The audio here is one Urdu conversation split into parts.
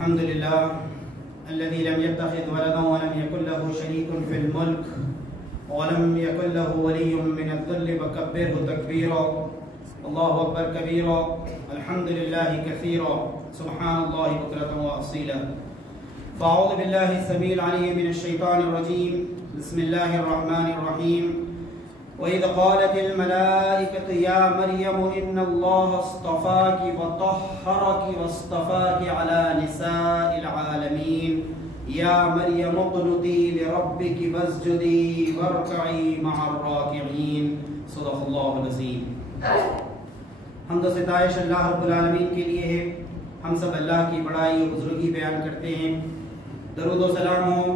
الحمد لله الذي لم يتخذ ولدا ولم يكن له شريك في الملك ولم يكن له ولي من الذل وكبره تكبيرا الله أكبر كبيرا الحمد لله كثيرا سبحان الله بكرة وأصيلا فأعوذ بالله السميع العليم من الشيطان الرجيم بسم الله الرحمن الرحيم وإذ قالت الملائكة يا مريم إن الله اصطفاك وطهرك واصطفاك على نساء العالمين يا مريم اقنتي لربك واسجدي واركعي مع الراكعين صدق الله العظيم. حمد و ستائش اللہ رب العالمین کے لیے ہے. ہم سب اللہ کی بڑائی و بزرگی بیان کرتے ہیں. درود و سلام ہو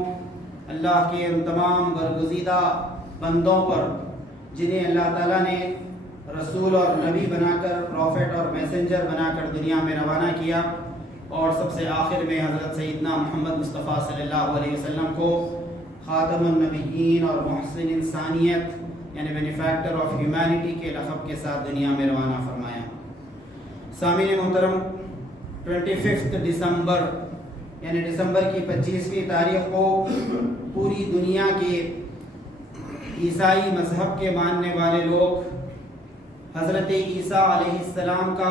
اللہ کے ان تمام برگزیدہ بندوں پر جنہیں اللہ تعالیٰ نے رسول اور نبی بنا کر پروفٹ اور میسنجر بنا کر دنیا میں روانہ کیا، اور سب سے آخر میں حضرت سیدنا محمد مصطفیٰ صلی اللہ علیہ وسلم کو خاتم النبیین اور محسن انسانیت یعنی بینیفیکٹر آف ہیومینٹی کے لقب کے ساتھ دنیا میں روانہ فرمایا. سامعین محترم، 25 دسمبر یعنی دسمبر کی 25ویں تاریخ کو پوری دنیا کے عیسائی مذہب کے ماننے والے لوگ حضرت عیسیٰ علیہ السلام کا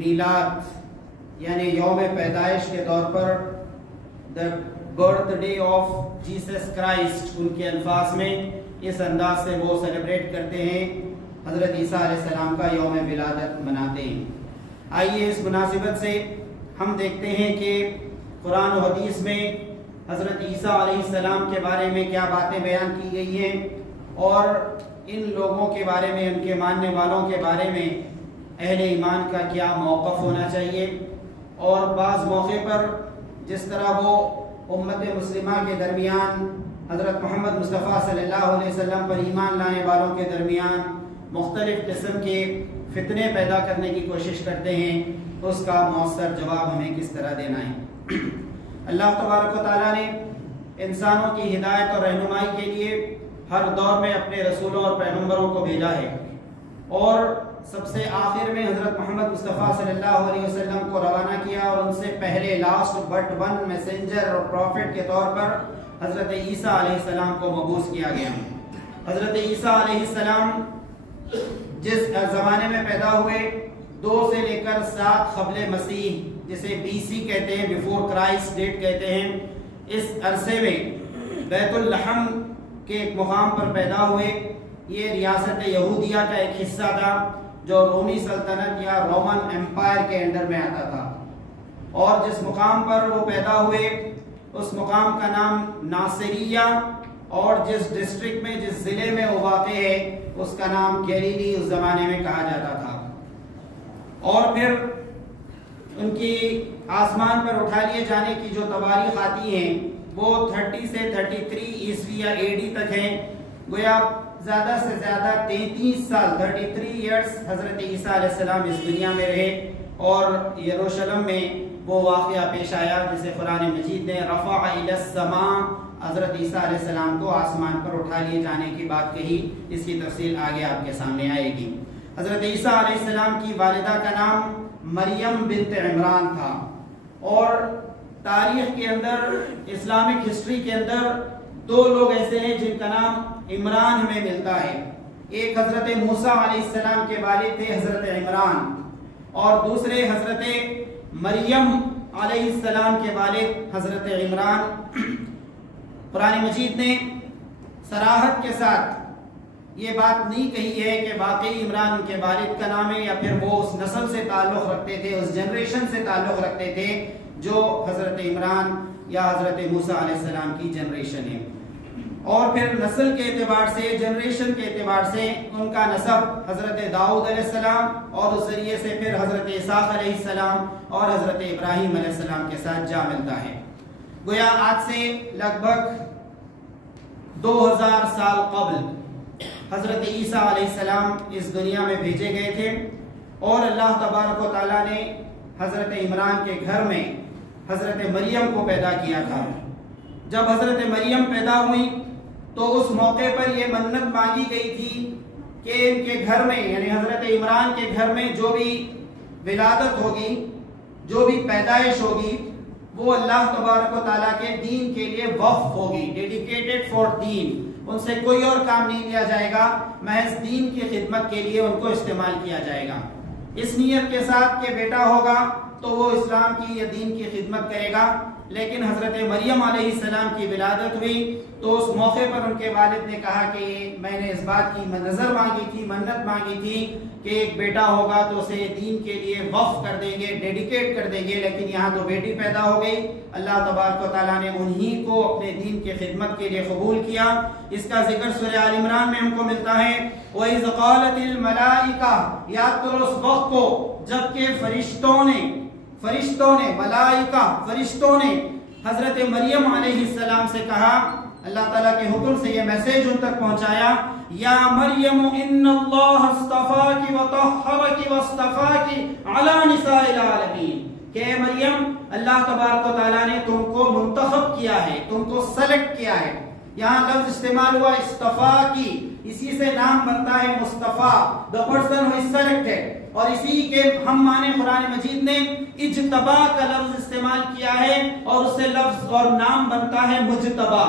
میلاد یعنی یوم پیدائش کے طور پر the birthday of Jesus Christ ان کے الفاظ میں اس انداز سے وہ سیلیبریٹ کرتے ہیں، حضرت عیسیٰ علیہ السلام کا یوم ولادت مناتے ہیں. آئیے اس مناسبت سے ہم دیکھتے ہیں کہ قرآن و حدیث میں حضرت عیسیٰ علیہ السلام کے بارے میں کیا باتیں بیان کی گئی ہیں، اور ان لوگوں کے بارے میں، ان کے ماننے والوں کے بارے میں اہل ایمان کا کیا موقف ہونا چاہیے. اور بعض موقع پر جس طرح وہ امت مسلمہ کے درمیان حضرت محمد مصطفیٰ صلی اللہ علیہ وسلم پر ایمان لانے والوں کے درمیان مختلف قسم کے فتنے پیدا کرنے کی کوشش کرتے ہیں، اس کا مؤثر جواب ہمیں کس طرح دینا ہے. اللہ تبارک و تعالیٰ نے انسانوں کی ہدایت اور رہنمائی کے لیے ہر دور میں اپنے رسولوں اور پیغمبروں کو بھیجا ہے، اور سب سے آخر میں حضرت محمد مصطفیٰ صلی اللہ علیہ وسلم کو روانہ کیا، اور ان سے پہلے لاسٹ بٹ ون میسنجر اور پروفٹ کے طور پر حضرت عیسیٰ علیہ السلام کو مبعوث کیا گیا. حضرت عیسیٰ علیہ السلام جس زمانے میں پیدا ہوئے 2 سے لے کر 7 قبل مسیح جسے BC کہتے ہیں، بیفور کرائسٹ ڈیٹ کہتے ہیں، اس عرصے میں بیت اللحم کے ایک مقام پر پیدا ہوئے. یہ ریاست یہودیہ کا ایک حصہ تھا جو رومی سلطنت یا رومن امپائر کے انڈر میں آتا تھا، اور جس مقام پر وہ پیدا ہوئے اس مقام کا نام ناصریہ، اور جس ڈسٹرکٹ میں، جس ضلع میں وہ واقع ہے اس کا نام گیلیلی اس زمانے میں کہا جاتا تھا. اور پھر ان کی آسمان پر اٹھا لیے جانے کی جو تواریخ آتی ہیں وہ 30 سے 33 عیسوی یا AD تک ہیں. گویا زیادہ سے زیادہ 33 سال 33 ایئرس حضرت عیسیٰ علیہ السلام اس دنیا میں رہے، اور یروشلم میں وہ واقعہ پیش آیا جسے قرآن مجید نے رفع الی السماء، حضرت عیسیٰ علیہ السلام کو آسمان پر اٹھا لیے جانے کی بات کہی. اس کی تفصیل آگے آپ کے سامنے آئے گی. حضرت عیسیٰ علیہ السلام کی والدہ کا نام مریم بنت عمران تھا، اور تاریخ کے اندر، اسلامک ہسٹری کے اندر 2 لوگ ایسے ہیں جن کا نام عمران ہمیں ملتا ہے. ایک حضرت موسیٰ علیہ السلام کے والد تھے حضرت عمران، اور دوسرے حضرت مریم علیہ السلام کے والد حضرت عمران. قرآن مجید نے صراحت کے ساتھ یہ بات نہیں کہی ہے کہ واقعی عمران ان کے والد کا نام ہے، یا پھر وہ اس نسل سے تعلق رکھتے تھے، اس جنریشن سے تعلق رکھتے تھے جو حضرت عمران یا حضرت موسیٰ علیہ السلام کی جنریشن ہے. اور پھر نسل کے اعتبار سے، جنریشن کے اعتبار سے ان کا نسب حضرت داؤد علیہ السلام اور اس ذریعے سے پھر حضرت اسحاق علیہ السلام اور حضرت ابراہیم علیہ السلام کے ساتھ جا ملتا ہے. گویا آج سے لگ بھگ 2000 سال قبل حضرت عیسیٰ علیہ السلام اس دنیا میں بھیجے گئے تھے، اور اللہ تبارک و تعالیٰ نے حضرت عمران کے گھر میں حضرت مریم کو پیدا کیا تھا. جب حضرت مریم پیدا ہوئی تو اس موقع پر یہ منت مانگی گئی تھی کہ ان کے گھر میں یعنی حضرت عمران کے گھر میں جو بھی ولادت ہوگی، جو بھی پیدائش ہوگی، وہ اللہ تبارک و تعالیٰ کے دین کے لیے وقف ہوگی، ڈیڈیکیٹڈ فار دین. ان سے کوئی اور کام نہیں لیا جائے گا، محض دین کی خدمت کے لیے ان کو استعمال کیا جائے گا. اس نیت کے ساتھ کہ بیٹا ہوگا تو وہ اسلام کی یا دین کی خدمت کرے گا. لیکن حضرت مریم علیہ السلام کی ولادت ہوئی تو اس موقع پر ان کے والد نے کہا کہ میں نے اس بات کی نظر مانگی تھی، منت مانگی تھی کہ ایک بیٹا ہوگا تو اسے دین کے لیے وقف کر دیں گے، ڈیڈیکیٹ کر دیں گے. لیکن یہاں تو بیٹی پیدا ہو گئی. اللہ تبارک و تعالیٰ نے انہی کو اپنے دین کی خدمت کے لیے قبول کیا. اس کا ذکر سورہ آل عمران میں ہم کو ملتا ہے. وَإِذْ قَالَتِ الْمَلَائِكَةُ، یاد کرو اس وقت کو جب کہ فرشتوں نے حضرت مریم علیہ السلام سے کہا، اللہ تعالیٰ کے حکم سے یہ میسیج ان تک پہنچایا، یا مریم ان اللہ اصطفاکی وطہرکی واصطفاکی علی نساء العالمین، کہ اے مریم اللہ تبارک و تعالیٰ نے تم کو منتخب کیا ہے، تم کو سلیکٹ کیا ہے. یہاں لفظ استعمال ہوا اصطفاکی، اسی سے نام بنتا ہے مصطفیٰ، the person who is selected. اور اسی کے ہم معنی قرآن مجید نے اجتبا کا لفظ استعمال کیا ہے اور اس سے لفظ اور نام بنتا ہے مجتبا.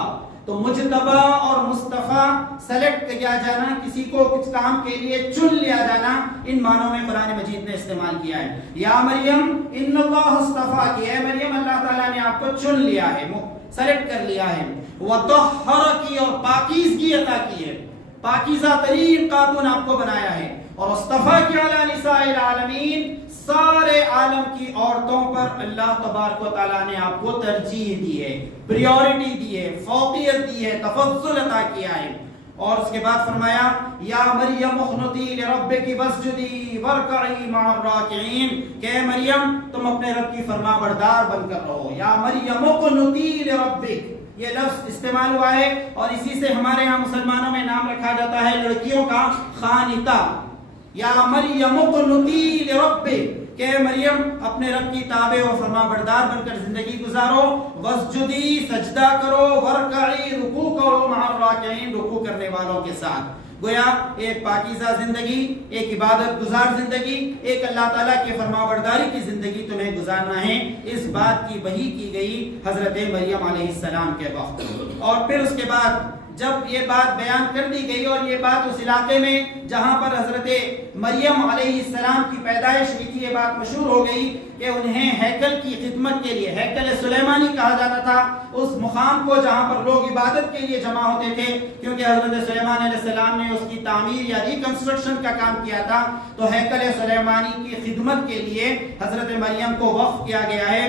تو مجتبا اور مصطفیٰ سلیکٹ کیا جانا، کسی کو کچھ کام کے لیے چن لیا جانا، ان معنوں میں قرآن مجید نے استعمال کیا ہے. یا مریم ان اللہ اصطفاکی، اے مریم اللہ تعالیٰ نے آپ کو چن لیا ہے، سلیکٹ کر لیا ہے. وطہرکی، اور پاکیزگی عطا کی ہے، پاکیزہ ترین خاتون آپ کو بنایا ہے. اور اصطفاکی علی نساء العالمین، سارے عالم کی عورتوں پر اللہ تبارک و تعالیٰ نے آپ کو ترجیح دی ہے، پریورٹی دی ہے، فوقیت دی ہے، تفضل عطا کیا ہے. اور اس کے بعد فرمایا یا مریم اقنتی لربک واسجدی وارکعی مع الراکعین، کہ مریم تم اپنے رب کی فرما بردار بن کر رہو. یا مریم اقنتی لربک، یہ لفظ استعمال ہوا ہے اور اسی سے ہمارے ہاں مسلمانوں میں نام رکھا جاتا ہے لڑکیوں کا خانتہ. یا مریم اقنتی لربک، کہ مریم اپنے رب کی تابع و فرما بردار بن کر زندگی گزارو. واسجدی، سجدہ کرو. ورکعی، رکوع کرو. مع الراکعین، رکوع کرنے والوں کے ساتھ. گویا ایک پاکیزہ زندگی، ایک عبادت گزار زندگی، ایک اللہ تعالیٰ کی فرما برداری کی زندگی تمہیں گزارنا ہے. اس بات کی وحی کی گئی حضرت مریم علیہ السلام کے وقت. اور پھر اس کے بعد جب یہ بات بیان کر دی گئی اور یہ بات اس علاقے میں جہاں پر حضرت مریم علیہ السلام کی پیدائش ہوئی تھی، یہ بات مشہور ہو گئی کہ انہیں ہیکل کی خدمت کے لیے، ہیکل سلیمانی کہا جاتا تھا اس مقام کو جہاں پر لوگ عبادت کے لیے جمع ہوتے تھے، کیونکہ حضرت سلیمان علیہ السلام نے اس کی تعمیر یا ریکنسٹرکشن کا کام کیا تھا. تو ہیکل سلیمانی کی خدمت کے لیے حضرت مریم کو وقف کیا گیا ہے.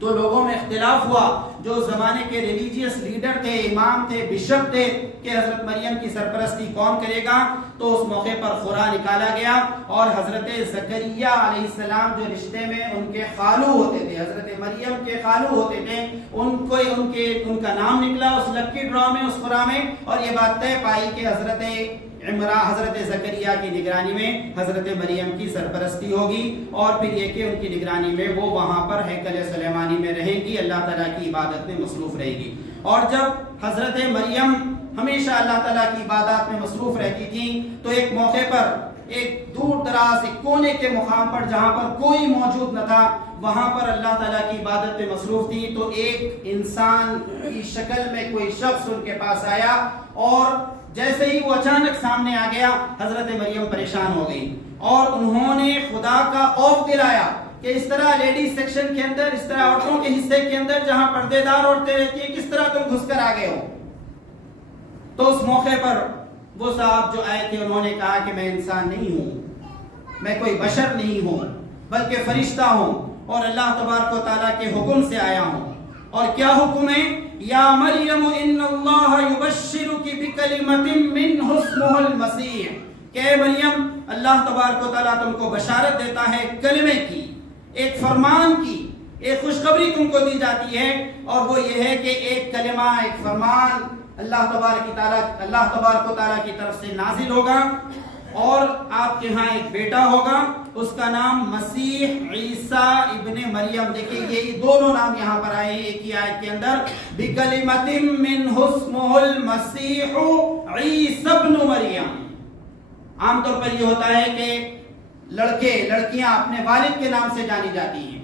تو لوگوں میں اختلاف ہوا، جو زمانے کے ریلیجیس لیڈر تھے، امام تھے، بشپ تھے، کہ حضرت مریم کی سرپرستی کون کرے گا. تو اس موقع پر قرآن نکالا گیا اور حضرت زکریا علیہ السلام جو رشتے میں ان کے خالو ہوتے تھے، حضرت مریم کے خالو ہوتے تھے، ان کا نام نکلا اس لکی ڈرا میں، اس قرآن میں. اور یہ بات طے پائی کہ حضرت زکریا کی نگرانی میں حضرت مریم کی سرپرستی ہوگی، اور پھر یہ کہ ان کی نگرانی میں وہ وہاں پر ہیکل سلیمانی میں رہے گی، اللہ تعالیٰ کی عبادت میں مصروف رہے گی. اور جب حضرت مریم ہمیشہ اللہ تعالیٰ کی عبادات میں مصروف رہتی تھی، تو ایک موقع پر ایک دور دراز ایک کونے کے مقام پر جہاں پر کوئی موجود نہ تھا، وہاں پر اللہ تعالیٰ کی عبادت میں مصروف تھی. تو ایک انسان کی شکل میں کوئی شخص ان کے پاس آیا، اور جیسے ہی وہ اچانک سامنے آ گیا، حضرت مریم پریشان ہو گئی اور انہوں نے خدا کا خوف دلایا کہ اس طرح لیڈیز سیکشن کے اندر، اس طرح عورتوں کے حصے کے اندر جہاں پردے دار عورتیں رہتی ہیں، کس طرح تم گھس کر آ گئے ہو. تو اس موقع پر وہ صاحب جو آئے تھے انہوں نے کہا کہ میں انسان نہیں ہوں، میں کوئی بشر نہیں ہوں، بلکہ فرشتہ ہوں اور اللہ تبارک و تعالیٰ کے حکم سے آیا ہوں. اور کیا حکم ہے؟ یا مریم ان اللہ یبشرک بکلمۃ منہ اسمہ المسیح، کہ مریم اللہ تبارک و تعالیٰ تم کو بشارت دیتا ہے کلمے کی، ایک فرمان کی، ایک خوشخبری تم کو دی جاتی ہے، اور وہ یہ ہے کہ ایک کلمہ، ایک فرمان اللہ تبارک و تعالیٰ کی طرف سے نازل ہوگا، اور آپ کے ہاں ایک بیٹا ہوگا، اس کا نام مسیح عیسیٰ ابن مریم. دیکھیں یہ دونوں نام یہاں پر آئے ہیں ایک ہی آیت کے اندر، بکلمۃ منہ اسمہ المسیح عیسیٰ ابن مریم. عام طور پر یہ ہوتا ہے کہ لڑکیاں اپنے والد کے نام سے جانی جاتی ہیں،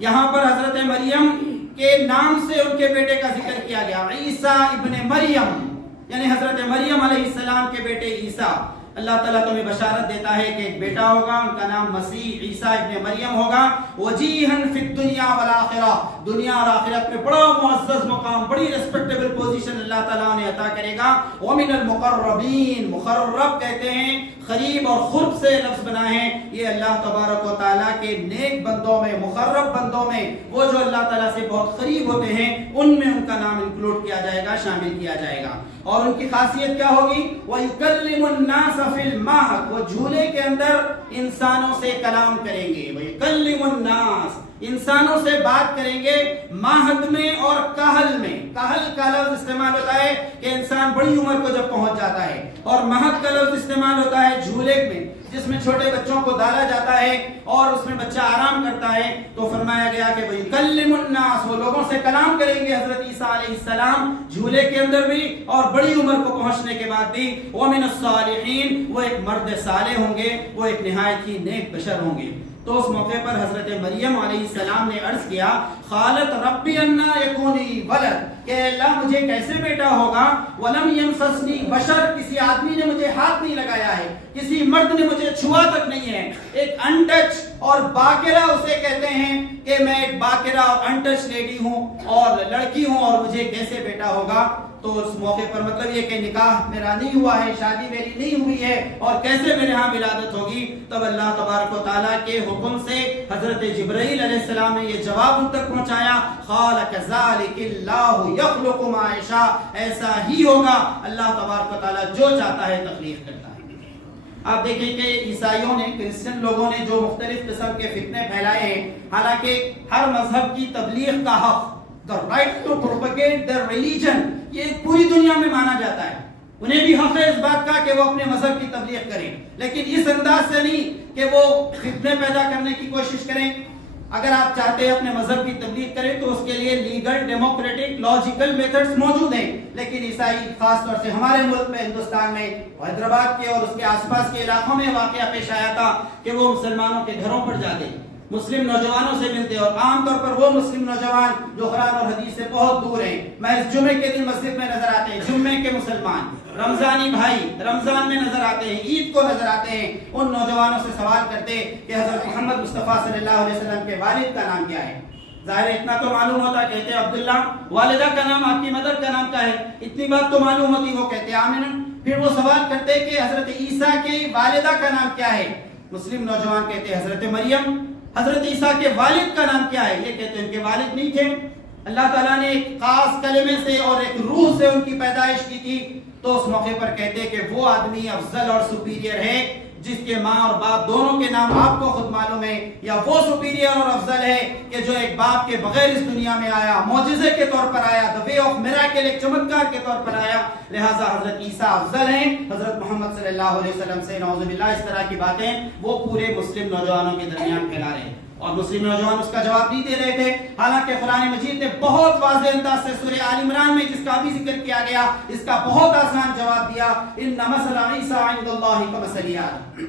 یہاں پر حضرت مریم کے نام سے ان کے بیٹے کا ذکر کیا گیا، عیسیٰ ابن مریم، یعنی حضرت مریم علیہ السلام کے بیٹے عیسیٰ۔ اللہ تعالیٰ تمہیں بشارت دیتا ہے کہ ایک بیٹا ہوگا، ان کا نام مسیح عیسیٰ ابن مریم ہوگا، وجیہن فی الدنیا والآخرہ، دنیا اور آخرت میں بڑا معزز مقام، بڑی ریسپیکٹیبل پوزیشن اللہ تعالیٰ نے عطا کرے گا۔ ومن المقربین، مقرب کہتے ہیں قریب اور قرب سے لفظ بنا ہے، یہ اللہ تبارک و تعالیٰ کے نیک بندوں میں، مقرب بندوں میں، وہ جو اللہ تعالیٰ سے بہت قریب ہوتے ہیں ان میں ان کا نام انکلوڈ کیا جائے گا، شامل کیا جائے گا۔ اور ان کی خاصیت کیا ہوگی؟ وَيُكَلِّمُ النَّاسَ فِي الْمَهْدِ، وہ جھولے کے اندر انسانوں سے کلام کریں گے۔ وَيُكَلِّمُ النَّاسَ، انسانوں سے بات کریں گے، مہد میں اور کہل میں۔ کہل کا لفظ استعمال ہوتا ہے کہ انسان بڑی عمر کو جب پہنچ جاتا ہے، اور مہد کا لفظ استعمال ہوتا ہے جھولے میں، جس میں چھوٹے بچوں کو ڈالا جاتا ہے اور اس میں بچہ آرام کرتا ہے۔ تو فرمایا گیا کہ وَيُكَلِّمُ النَّاسَ، وہ لوگوں سے کلام کریں گے حضرت عیسیٰ علیہ السلام، جھولے کے اندر بھی اور بڑی عمر کو پہنچنے کے بعد بھی۔ وَمِنَ الصَّالِحِينَ، وہ ایک مرد صالح ہوں گے، وہ ایک نہایت ہی نیک بشر ہوں گے۔ تو اس موقع پر حضرت مریم علیہ السلام نے عرض کیا، قالت ربی انا یکونی ولد، کہ اللہ مجھے کیسے بیٹا ہوگا، ولم یمسسنی بشر، کسی آدمی نے مجھے ہاتھ نہیں لگایا ہے، کسی مرد نے مجھے چھوا تک نہیں ہے۔ ایک انٹچ اور باکرہ اسے کہتے ہیں کہ میں ایک باکرہ اور انٹچ لیڈی ہوں اور لڑکی ہوں، اور مجھے کیسے بیٹا ہوگا۔ تو اس موقع پر مطلب یہ کہ نکاح میرا نہیں ہوا ہے، شادی میری نہیں ہوئی ہے، اور کیسے میرے ہاں ولادت ہوگی۔ تب اللہ تبارک و تعالیٰ کے حکم سے حضرت جبرائیل علیہ السلام نے یہ جواب ان تک پہنچایا، قال کذالک اللہ یخلق ما یشاء، ایسا ہی ہوگا، اللہ تبارک و تعالیٰ جو چاہتا ہے تخلیق کرتا ہے۔ آپ دیکھیں کہ عیسائیوں نے، کرسچن لوگوں نے جو مختلف قسم کے فتنے پھیلائے ہیں، حالانکہ ہر مذہب کی تبلیغ کا حق، the right to propagate their religion، یہ پوری دنیا میں مانا جاتا ہے، انہیں بھی حق ہے اس بات کا کہ وہ اپنے مذہب کی تبلیغ کریں، لیکن اس انداز سے نہیں کہ وہ فتنے پیدا کرنے کی کوشش کریں۔ اگر آپ چاہتے ہیں اپنے مذہب کی تبلیغ کریں تو اس کے لیے لیگل، ڈیموکریٹک، لاجیکل میتھڈز موجود ہیں، لیکن عیسائی خاص طور سے ہمارے ملک میں، ہندوستان میں، حیدرآباد کے اور اس کے آس پاس کے علاقوں میں واقعہ پیش آیا تھا کہ وہ مسلمانوں کے گھروں پر جاتے، مسلم نوجوانوں سے ملتے، اور عام طور پر وہ مسلم نوجوان جو قرآن اور حدیث سے بہت دور ہیں، محض جمعے کے دن مسجد میں نظر آتے ہیں، جمعے کے مسلمان، رمضانی بھائی رمضان میں نظر آتے ہیں، عید کو نظر آتے ہیں، ان نوجوانوں سے سوال کرتے کہ حضرت محمد مصطفیٰ صلی اللہ علیہ وسلم کے والد کا نام کیا ہے؟ ظاہر اتنا تو معلوم ہوتا، کہتے عبداللہ، والدہ کا نام، آپ کی مدر کا نام کیا ہے؟ اتنی بات تو معلوم ہوتی، وہ کہتے آمنہ۔ پھر وہ سوال کرتے کہ حضرت عیسیٰ کی والدہ کا نام کیا ہے؟ مسلم نوجوان کہتے حضرت مریم۔ حضرت عیسیٰ کے والد کا نام کیا ہے؟ یہ کہتے ہیں ان کے والد نہیں تھے، اللہ تعالیٰ نے ایک خاص کلمے سے اور ایک روح سے ان کی پیدائش کی تھی۔ تو اس موقع پر کہتے کہ وہ آدمی افضل اور سپیریئر ہے جس کے ماں اور باپ دونوں کے نام آپ کو خود معلوم ہے، یا وہ سپیریئر اور افضل ہے کہ جو ایک باپ کے بغیر اس دنیا میں آیا، معجزے کے طور پر آیا، the way of miracle، ایک چمتکار کے طور پر آیا۔ لہٰذا حضرت عیسیٰ افضل ہیں حضرت محمد صلی اللہ علیہ وسلم سے، نعوذ باللہ۔ اس طرح کی باتیں وہ پورے مسلم نوجوانوں کے درمیان پھیلا رہے ہیں، اور مسلم نوجوان اس کا جواب نہیں دے رہے تھے، حالانکہ قرآن مجید نے بہت واضح انداز سے سورہ آل عمران میں، جس کا بھی ذکر کیا گیا، اس کا بہت آسان جواب دیا، ان مثل عیسیٰ عند اللہ کمثل آدم۔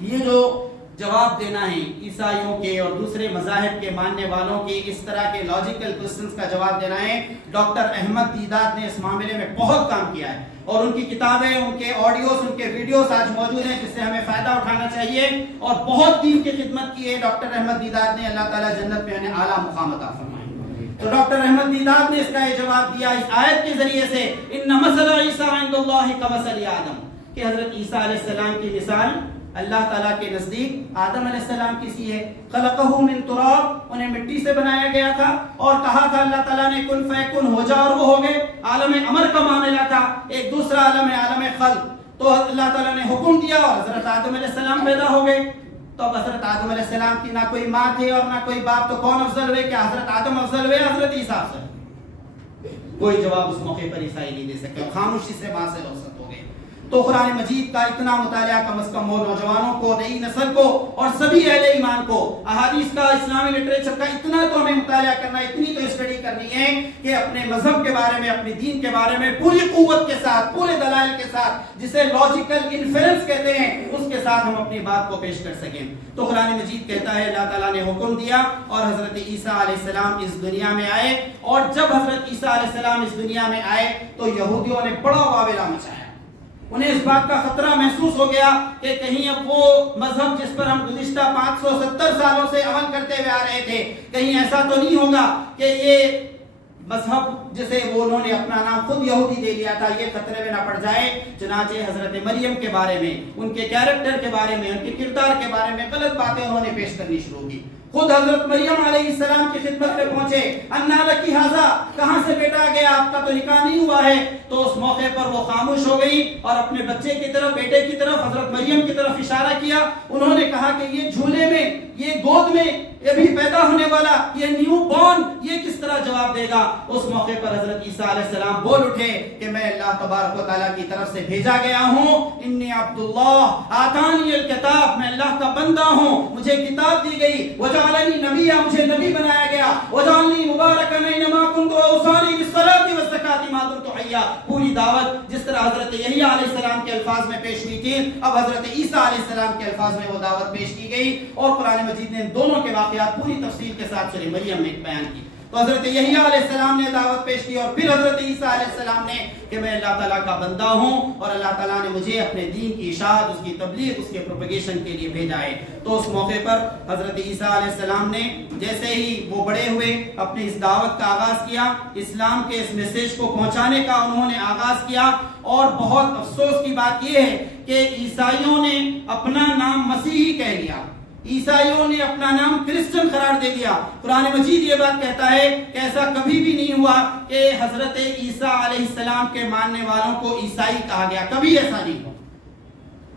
یہ جو جواب دینا ہے عیسائیوں کے اور دوسرے مذاہب کے ماننے والوں کے اس طرح کے لاجیکل کوسچنز کا جواب دینا ہے، ڈاکٹر احمد دیدات نے اس معاملے میں بہت کام کیا ہے، اور ان کی کتابیں، ان کے آڈیوز، ان کے ویڈیوز آج موجود ہیں، جس سے ہمیں فائدہ اٹھانا چاہیے، اور بہت دین کی خدمت کی ہے ڈاکٹر احمد دیدات نے۔ اللہ تعالیٰ جنت میں انہیں اعلیٰ مقام عطا فرمائے۔ تو ڈاکٹر احمد دیدات نے اس کا یہ جواب دیا اس آیت کے ذریعے سے، ان مثل عیسیٰ عند اللہ کمثل آدم، کہ حضرت عیسیٰ علیہ السلام کی مثال اللہ تعالیٰ کے نزدیک آدم علیہ السلام کی سی ہے۔ خلقہ من تراب، انہیں مٹی سے بنایا گیا تھا، اور کہا تھا اللہ تعالیٰ نے کن فیکن، ہو جا، اور وہ ہو گئے۔ عالم امر کا معاملہ تھا، ایک دوسرا عالم ہے عالم خلق، تو اللہ تعالیٰ نے حکم دیا اور حضرت آدم علیہ السلام پیدا ہو گئے۔ تو اب حضرت آدم علیہ السلام کی نہ کوئی ماں تھی اور نہ کوئی باپ، تو کون افضل ہوئے؟ کیا حضرت آدم افضل ہوئے، حضرت عیسیٰ افضل؟ کوئی جواب اس موقع پر عیسائی نہیں دے سکے، خاموشی سے وہاں سے رخصت ہو گئے۔ تو قرآن مجید کا اتنا مطالعہ کم از کم ہو، نوجوانوں کو، نئی نسل کو اور سبھی اہل ایمان کو احادیث کا، اسلامی لٹریچر کا اتنا تو ہمیں مطالعہ کرنا، اتنی تو اسٹڈی کرنی ہے کہ اپنے مذہب کے بارے میں، اپنے دین کے بارے میں پوری قوت کے ساتھ، پورے دلائل کے ساتھ، جسے لاجیکل انفرنس کہتے ہیں، اس کے ساتھ ہم اپنی بات کو پیش کر سکیں۔ تو قرآن مجید کہتا ہے اللہ تعالیٰ نے حکم دیا اور حضرت عیسیٰ علیہ السلام اس دنیا میں آئے، اور جب حضرت عیسیٰ علیہ السلام اس دنیا میں آئے تو یہودیوں نے بڑا واویلا مچایا۔ انہیں اس بات کا خطرہ محسوس ہو گیا کہ کہیں اب وہ مذہب جس پر ہم گزشتہ 570 سالوں سے عمل کرتے ہوئے آ رہے تھے، کہیں ایسا تو نہیں ہوگا کہ یہ مذہب جسے وہ انہوں نے اپنا نام خود یہودی دے لیا تھا، یہ خطرے میں نہ پڑ جائے۔ چنانچہ حضرت مریم کے بارے میں، ان کے کیریکٹر کے بارے میں، ان کے کردار کے بارے میں غلط باتیں انہوں نے پیش کرنی شروع کی۔ خود حضرت مریم علیہ السلام کی خدمت میں پہنچے، انا لکی ھذا، کہاں سے بیٹا گیا، آپ کا تو نکاح نہیں ہوا ہے۔ تو اس موقع پر وہ خاموش ہو گئی اور اپنے بچے کی طرف، بیٹے کی طرف، حضرت مریم کی طرف اشارہ کیا۔ انہوں نے کہا کہ یہ جھولے میں، یہ گود میں ابھی پیدا ہونے والا، یہ نیو بورن، یہ کس طرح جواب دے گا؟ اس موقع پر حضرت عیسیٰ علیہ السلام بول اٹھے کہ میں اللہ تبارک و تعالیٰ کی طرف سے بھیجا گیا ہوں، انی عبداللہ آتانی الکتاب، میں اللہ کا بندہ ہوں، مجھے کتاب دی گئی، وجعلنی نبیہ، مجھے نبی بنایا گیا، وجعلنی مبارکا اینما کنت واوصانی بالصلاۃ والزکاۃ ما دمت حیا۔ پوری دعوت جس طرح حضرت یحییٰ علیہ السلام کے الفاظ میں پیش ہوئی تھی، اب حضرت عیسیٰ علیہ السلام کے الفاظ میں وہ دعوت پیش کی گئی، اور قرآن مجید نے ان دونوں کے واقعات پوری تفصیل کے ساتھ سورہ مریم میں بیان کی۔ تو حضرت یحییٰ علیہ السلام نے دعوت پیش کی، اور پھر حضرت عیسیٰ علیہ السلام نے کہ میں اللہ تعالیٰ کا بندہ ہوں اور اللہ تعالیٰ نے مجھے اپنے دین کی اشاعت، اس کی تبلیغ، اس کے پروپیگیشن کے لیے بھیجا ہے۔ تو اس موقع پر حضرت عیسیٰ علیہ السلام نے جیسے ہی وہ بڑے ہوئے، اپنی اس دعوت کا آغاز کیا، اسلام کے اس میسیج کو پہنچانے کا انہوں نے آغاز کیا۔ اور بہت افسوس کی بات یہ ہے کہ عیسائیوں نے اپنا نام مسیحی کہہ لیا، عیسائیوں نے اپنا نام کرسچن قرار دے دیا۔ قرآن مجید یہ بات کہتا ہے کہ ایسا کبھی بھی نہیں ہوا کہ حضرت عیسیٰ علیہ السلام کے ماننے والوں کو عیسائی کہا گیا، کبھی ایسا نہیں ہوا۔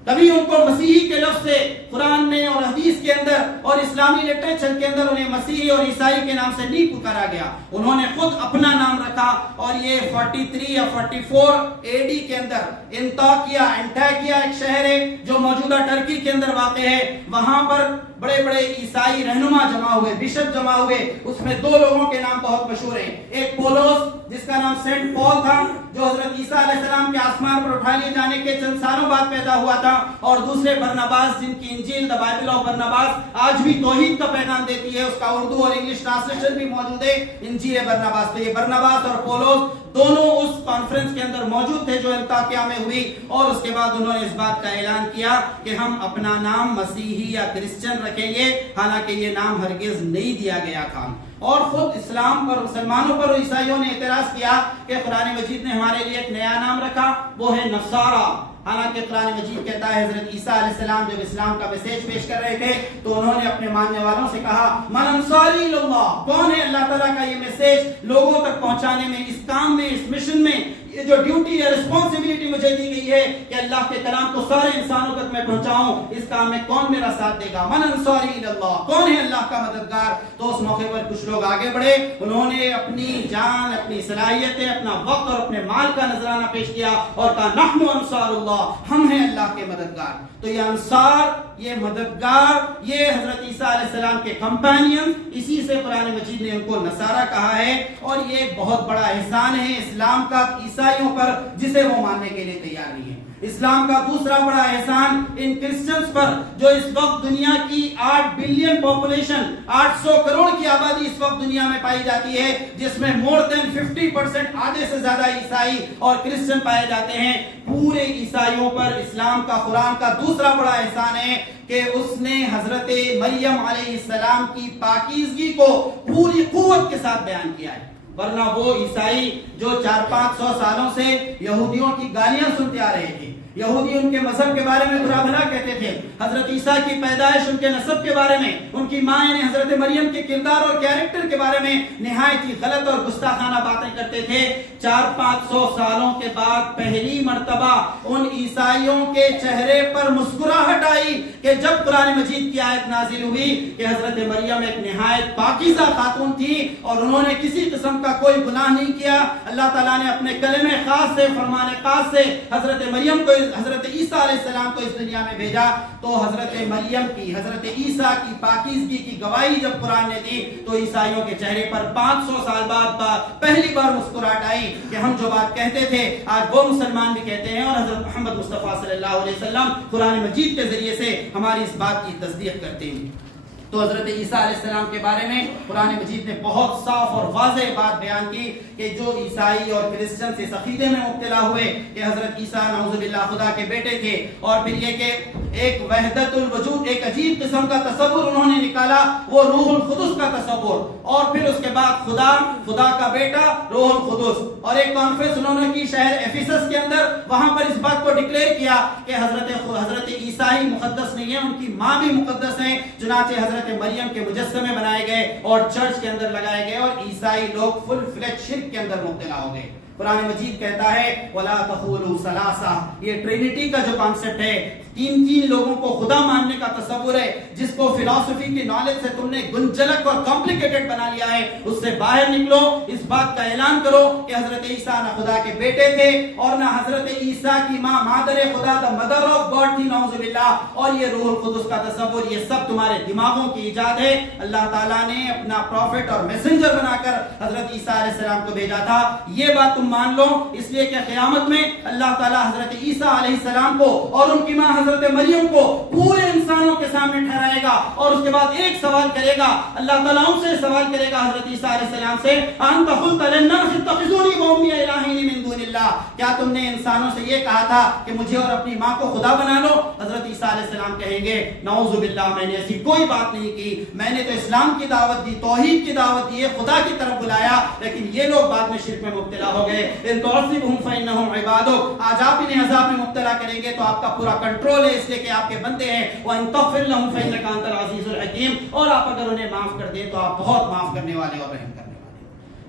کبھی ان کو مسیحی کے لفظ سے قرآن میں اور حدیث کے اندر اور اسلامی لٹریچر کے اندر انہیں مسیحی اور عیسائی کے نام سے نہیں پکارا گیا، انہوں نے خود اپنا نام رکھا۔ اور یہ 43 یا 44 AD کے اندر انطاکیہ ایک شہر ہے جو موجودہ ٹرکی کے اندر واقع ہے، وہاں پر بڑے بڑے عیسائی رہنما جمع ہوئے، بشپ جمع ہوئے۔ اس میں دو لوگوں کے نام بہت مشہور ہیں، ایک پولس جس کا نام سینٹ پال تھا، جو حضرت عیسیٰ علیہ السلام کے آسمان پر اٹھا لیے جانے کے چند سالوں بعد پیدا ہوا تھا، اور دوسرے برناباس، جن کی انجیل دی بائبل آف برناباس آج بھی توحید کا پیغام دیتی ہے، اس کا اردو اور انگلش ٹرانسلیشن بھی موجود ہے، انجیل برناباس۔ تو یہ برناباس اور پولس دونوں اس کانفرنس کے اندر موجود تھے جو انطاکیہ میں ہوئی، اور اس کے بعد انہوں نے اس بات کا اعلان کیا کہ ہم اپنا نام مسیحی یا کرسچن رکھیں گے، حالانکہ یہ نام ہرگز نہیں دیا گیا تھا۔ اور خود اسلام پر، مسلمانوں پر عیسائیوں نے اعتراض کیا کہ قرآن مجید نے ہمارے لیے ایک نیا نام رکھا، وہ ہے نصارہ، حالانکہ قرآن مجید کہتا ہے حضرت عیسیٰ علیہ السلام جب اسلام کا میسیج پیش کر رہے تھے تو انہوں نے اپنے ماننے والوں سے کہا من انصاری اللہ، کون ہے اللہ تعالیٰ کا یہ میسیج لوگوں تک پہنچانے میں، اس کام میں، اس مشن میں، یہ جو ڈیوٹی یا رسپانسبلٹی مجھے دی گئی ہے کہ اللہ کے کلام کو سارے انسانوں تک میں پہنچاؤں، اس کام میں کون میرا ساتھ دے گا؟ من انصاری اللہ، کون ہے اللہ کا مددگار؟ تو اس موقع پر کچھ لوگ آگے بڑھے، انہوں نے اپنی جان، اپنی صلاحیتیں، اپنا وقت اور اپنے مال کا نذرانہ پیش کیا اور کہا نحن انصار اللہ، ہم ہیں اللہ کے مددگار۔ تو یہ انصار، یہ مددگار، یہ حضرت عیسیٰ علیہ السلام کے کمپینین، اسی سے قرآن مجید نے ان کو نصارہ کہا ہے، اور یہ ایک بہت بڑا احسان ہے اسلام کا عیسائیوں پر جسے وہ ماننے کے لیے تیار نہیں ہے۔ اسلام کا دوسرا بڑا احسان ان کرسچنز پر جو اس وقت دنیا کی 8 بلین پاپولیشن، 800 کروڑ کی آبادی اس وقت دنیا میں پائی جاتی ہے، جس میں more than 50%، آدھے سے زیادہ عیسائی اور کرسچن پائے جاتے ہیں۔ پورے عیسائیوں پر اسلام کا، قرآن کا دوسرا بڑا احسان ہے کہ اس نے حضرت مریم علیہ السلام کی پاکیزگی کو پوری قوت کے ساتھ بیان کیا ہے، ورنہ وہ عیسائی جو 400-500 سالوں سے یہودیوں کی گالیاں سنتے آ رہے تھے، یہودی ان کے مذہب کے بارے میں برا بھلا کہتے تھے، حضرت عیسیٰ کی پیدائش، ان کے نسب کے بارے میں، ان کی ماں یعنی حضرت مریم کے کردار اور کیریکٹر کے بارے میں نہایت ہی غلط اور گستاخانہ باتیں کرتے تھے۔ 400-500 سالوں کے بعد پہلی مرتبہ ان عیسائیوں کے چہرے پر مسکراہٹ آئی کہ جب قرآن مجید کی آیت نازل ہوئی کہ حضرت مریم ایک نہایت پاکیزہ خاتون تھی اور انہوں نے کسی قسم کا کوئی گناہ نہیں کیا۔ اللہ تعالیٰ نے اپنے کلمے خاص سے، فرمان خاص سے حضرت مریم کو حضرت عیسیٰ علیہ السلام کو اس دنیا میں بھیجا تو حضرت مریم کی، حضرت عیسیٰ کی پاکیزگی کی گواہی جب قرآن نے دی تو عیسائیوں کے چہرے پر 500 سال بعد پہلی بار مسکراہٹ آئی کہ ہم جو بات کہتے تھے آج وہ مسلمان بھی کہتے ہیں، اور حضرت محمد مصطفیٰ صلی اللہ علیہ وسلم قرآن مجید کے ذریعے سے ہماری اس بات کی تصدیق کرتے ہیں۔ تو حضرت عیسیٰ علیہ السلام کے بارے میں قرآن مجید نے بہت صاف اور واضح بات بیان کی کہ جو عیسائی اور کرسچن اس عقیدے میں مبتلا ہوئے کہ حضرت عیسیٰ نعوذ باللہ خدا کے بیٹے تھے، اور پھر یہ کہ ایک وحدت الوجود، ایک عجیب قسم کا تصور انہوں نے نکالا، وہ روح القدس کا تصور، اور پھر اس کے بعد خدا کا بیٹا روح القدس، اور ایک کانفرنس انہوں نے کی شہر ایفیسس کے اندر، وہاں پر اس بات کو ڈکلیئر کیا کہ حضرت عیسیٰ ہی مقدس نہیں ہے، ان کی ماں بھی مقدس ہے، چنانچہ حضرت مریم کے مجسمے بنائے گئے اور چرچ کے اندر لگائے گئے، اور عیسائی لوگ فل فلیج شرک کے اندر مبتلا ہو گئے۔ قرآن مجید کہتا ہے وَلَا تَقُولُوا ثَلَاثَةٌ، یہ ٹرینٹی کا جو کانسیپٹ ہے، تین لوگوں کو خدا ماننے کا تصور ہے، جس کو فلسفی کی نالج سے تم نے گنجلک اور کمپلیکیٹڈ بنا لیا ہے، اس سے باہر نکلو، اس بات کا اعلان کرو کہ حضرت عیسیٰ نہ خدا کے بیٹے تھے اور نہ حضرت عیسیٰ کی ماں مادر خدا دا مدر آف گاڈ تھی نعوذ باللہ، اور یہ روح القدس کا تصور یہ سب تمہارے دماغوں کی ایجاد ہے۔ اللہ تعالیٰ نے اپنا پروفٹ اور میسنجر بنا کر حضرت عیسیٰ علیہ السلام کو بھیجا تھا، یہ بات تم مان لو، اس لیے کہ قیامت میں اللہ تعالیٰ حضرت عیسیٰ علیہ السلام کو اور ان کی ماں حضرت مریم کو پورے انسانوں کے سامنے ٹھہرائے گا، اور اس کے بعد ایک سوال کرے گا، اللہ تعالیٰ ان سے سوال کرے گا حضرت عیسیٰ علیہ السلام سے، انت قلت للناس اتخذونی وامي الہین من دون اللہ، کیا تم نے انسانوں سے یہ کہا تھا کہ مجھے اور اپنی ماں کو خدا بنا لو؟ حضرت عیسیٰ علیہ السلام کہیں گے نعوذ باللہ، میں نے ایسی کوئی بات نہیں کی، میں نے تو اسلام کی دعوت دی، توحید کی دعوت دی، خدا کی طرف بلایا، لیکن یہ لوگ بعد میں شرک میں مبتلا ہو گئے۔ ان تعذبهم فانهم عبادك، آج آپ انہیں عذاب میں مبتلا کریں گے تو آپ کا پورا کنٹرول ہے، اس لیے کہ آپ کے بندے ہیں، وان تغفر لهم فانك انت العزیز الحکیم، اور آپ اگر انہیں معاف کر دیں تو آپ بہت معاف کرنے والے اور رحم کرنے والے۔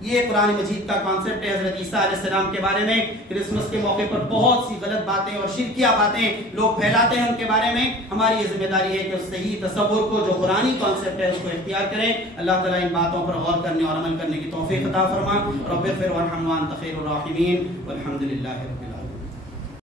یہ قرآن مجید کا کانسیپٹ ہے حضرت عیسیٰ علیہ السلام کے بارے میں۔ کرسمس کے موقع پر بہت سی غلط باتیں اور شرکیہ باتیں لوگ پھیلاتے ہیں ان کے بارے میں، ہماری یہ ذمہ داری ہے کہ اس صحیح تصور کو جو قرآنی کانسیپٹ ہے اس کو اختیار کریں۔ اللہ تعالیٰ ان باتوں پر غور کرنے اور عمل کرنے کی توفیق عطا فرما۔ رب اغفر وارحم وانت خیر الراحمین، والحمد للہ رب العالمین۔